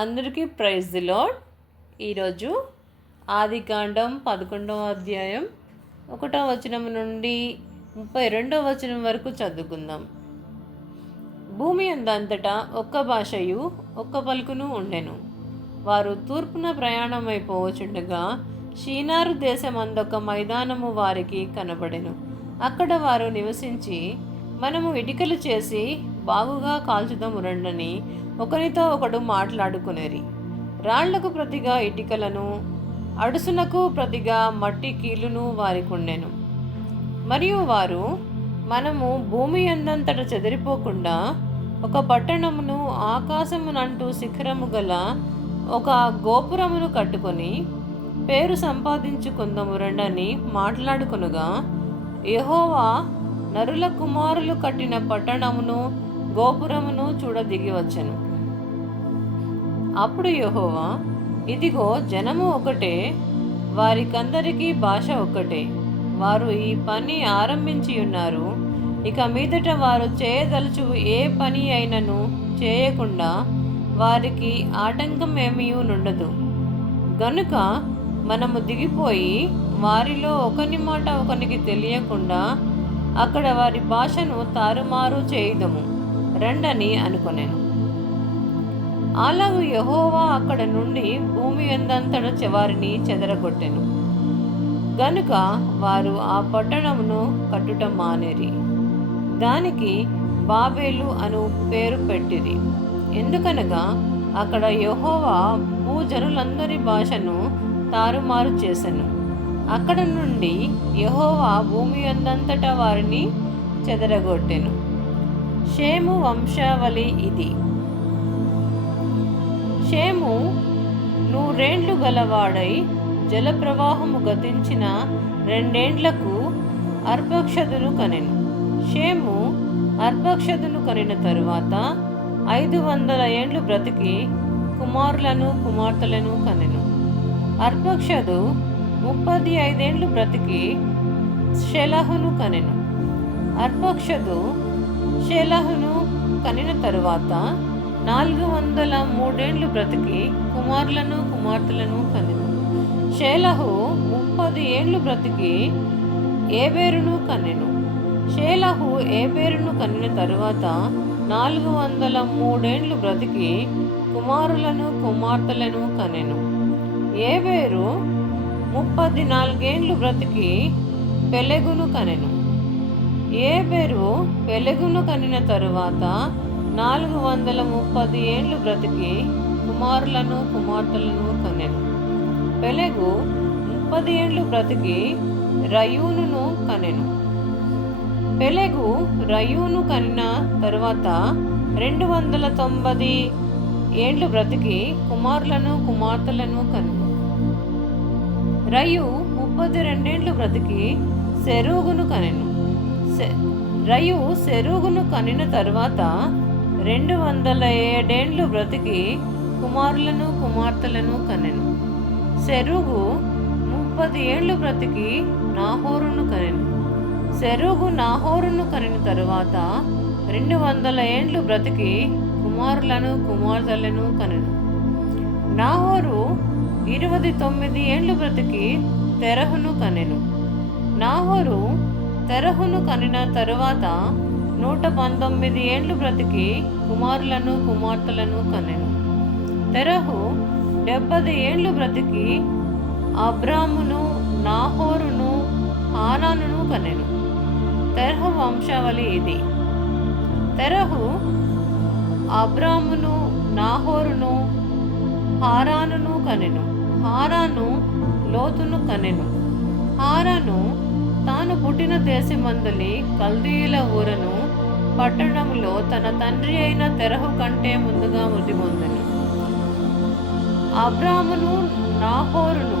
అందరికీ praise the lord. ఈరోజు ఆదికాండం 11వ అధ్యాయం 1వ వచనం నుండి 32వ వచనం వరకు చదువుకుందాం. భూమి అందంతటా ఒక్క భాషయు ఒక్క పలుకును ఉండెను. వారు తూర్పున ప్రయాణమైపోవచుండగా షీనారు దేశమందొక మైదానము వారికి కనబడెను. అక్కడ వారు నివసించి, మనము ఇటుకలు చేసి బాగుగా కాల్చుదము రండని ఒకరితో ఒకడు మాట్లాడుకునేరి. రాళ్లకు ప్రతిగా ఇటుకలను, అడుసునకు ప్రతిగా మట్టి కీలును వారికుండెను. మరియు వారు, మనము భూమి అందంతట చెదిరిపోకుండా ఒక పట్టణమును, ఆకాశమునంటూ శిఖరము గల ఒక గోపురమును కట్టుకొని పేరు సంపాదించుకుందము రండని మాట్లాడుకొనుగా, యెహోవా నరుల కుమారులు కట్టిన పట్టణమును గోపురమును చూడ దిగి వచ్చెను. అప్పుడు యెహోవా, ఇదిగో జనము ఒకటే, వారికందరికీ భాష ఒక్కటే. వారు ఈ పని ఆరంభించి ఉన్నారు. ఇక మీదట వారు చేయదలుచు ఏ పని అయినను చేయకుండా వారికి ఆటంకం ఏమీ నుండదు. గనుక మనము దిగిపోయి వారిలో ఒకని మాట ఒకనికి తెలియకుండా అక్కడ వారి భాషను తారుమారు చేయుదము రండని అనుకొనెను. అలాగు యెహోవా అక్కడ నుండి భూమి అందంతట వారిని చెదరగొట్టెను. గనుక వారు ఆ పట్టణమును కట్టుట మానేరి దానికి బాబేలు అను పేరు పెట్టిరి. ఎందుకనగా అక్కడ యెహోవా భూజనులందరి భాషను తారుమారు చేసెను. అక్కడ నుండి యెహోవా భూమి అందంతటా వారిని చెదరగొట్టెను. షేము వంశావళి ఇది. షేము 100 ఏండ్లు గలవాడై జలప్రవాహము గతించిన 2 ఏండ్లకు అర్పక్షదును కనెను. షేము అర్పక్షదును కనిన తరువాత 500 ఏండ్లు బ్రతికి కుమారులను కుమార్తెలను కనెను. అర్పక్షదు 35 ఏండ్లు బ్రతికి షెలహును కనెను. అర్పక్షదు షెలహును కనిన తరువాత 403 ఏండ్లు బ్రతికి కుమారులను కుమార్తెలను కనెను. షేలహు 30 ఏండ్లు బ్రతికి ఏబేరును కనెను. షేలహు ఏబేరును కనిన తరువాత 403 ఏండ్లు బ్రతికి కుమారులను కుమార్తెలను కనెను. ఏబేరు 34 ఏండ్లు బ్రతికి పెలెగును కనెను. ఏబేరు పెలెగును కనిన తరువాత 430 ఏండ్లు బ్రతికి కుమారులను కుమార్తెలను కనెను. పెలెగు 30 ఏండ్లు బ్రతికి రయూనును కనెను. పెలెగు రయూను కనిన తరువాత 290 ఏండ్లు బ్రతికి కుమారులను కుమార్తెలను కనెను. రయు 32 ఏండ్లు బ్రతికి సెరూగును కనెను. రయు సెరూగును కనిన తరువాత 207 ఏండ్లు బ్రతికి కుమారులను కుమార్తెలను కనెను. సెరూగు 30 ఏండ్లు బ్రతికి నాహోరును కనెను. సెరూగు నాహోరును కనిన తరువాత 200 ఏండ్లు బ్రతికి కుమారులను కుమార్తెలను కనెను. నాహోరు 29 ఏండ్లు బ్రతికి తెరహును కనెను. నాహోరు తెరహును కనిన తరువాత 119 ఏండ్లు బ్రతికి కుమారులను కుమార్తెలను కనెను. తెరహు 70 ఏండ్లు బ్రతికి అబ్రామును, నాహోరును, హారానును కనెను. తెరహు వంశావళి ఇది. తెరహు అబ్రామును, నాహోరును, హారానును కనెను. హారాను లోతును కనెను. హారాను తాను పుట్టిన దేశమందలి కల్దీయుల ఊరను పట్టణంలో తన తండ్రి అయిన తెరహు కంటే ముందుగా మృతి పొందెను. అబ్రామును నాహోరును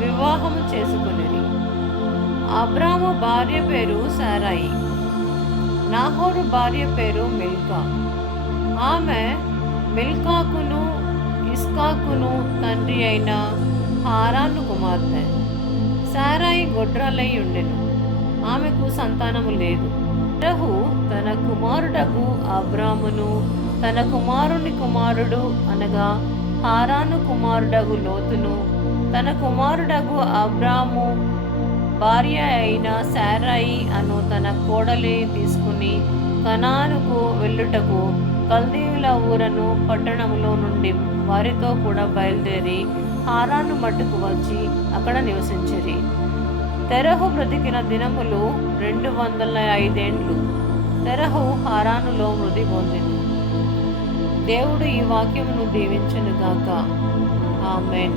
వివాహము చేసుకొనిరి. అబ్రాము భార్య పేరు సారాయి. నాహోరు భార్య పేరు మిల్కా. ఆమె మిల్కాకును ఇస్కాకును తండ్రి అయిన హారాను కుమార్తె. సారాయి గొడ్రాలై ఉండెను. ఆమెకు సంతానము లేదు. తెరహు తన కుమారుడగు అబ్రామును తన కుమారుని కుమారుడు అనగా హారాను కుమారుడగు లోతును తన కుమారుడగు అబ్రాము భార్య అయిన శారాయి అను తన కోడలి తీసుకుని కనానుకు వెళ్ళుటకు కల్దీయుల ఊరను పట్టణములో నుండి వారితో కూడా బయలుదేరి హారాను మట్టుకు వచ్చి అక్కడ నివసించిరి. తెరహు బ్రతికిన దినములు 205 తెరహు హారానులో మృతి పొందెను. దేవుడు ఈ వాక్యమును దీవించునుగాక. ఆమేన్.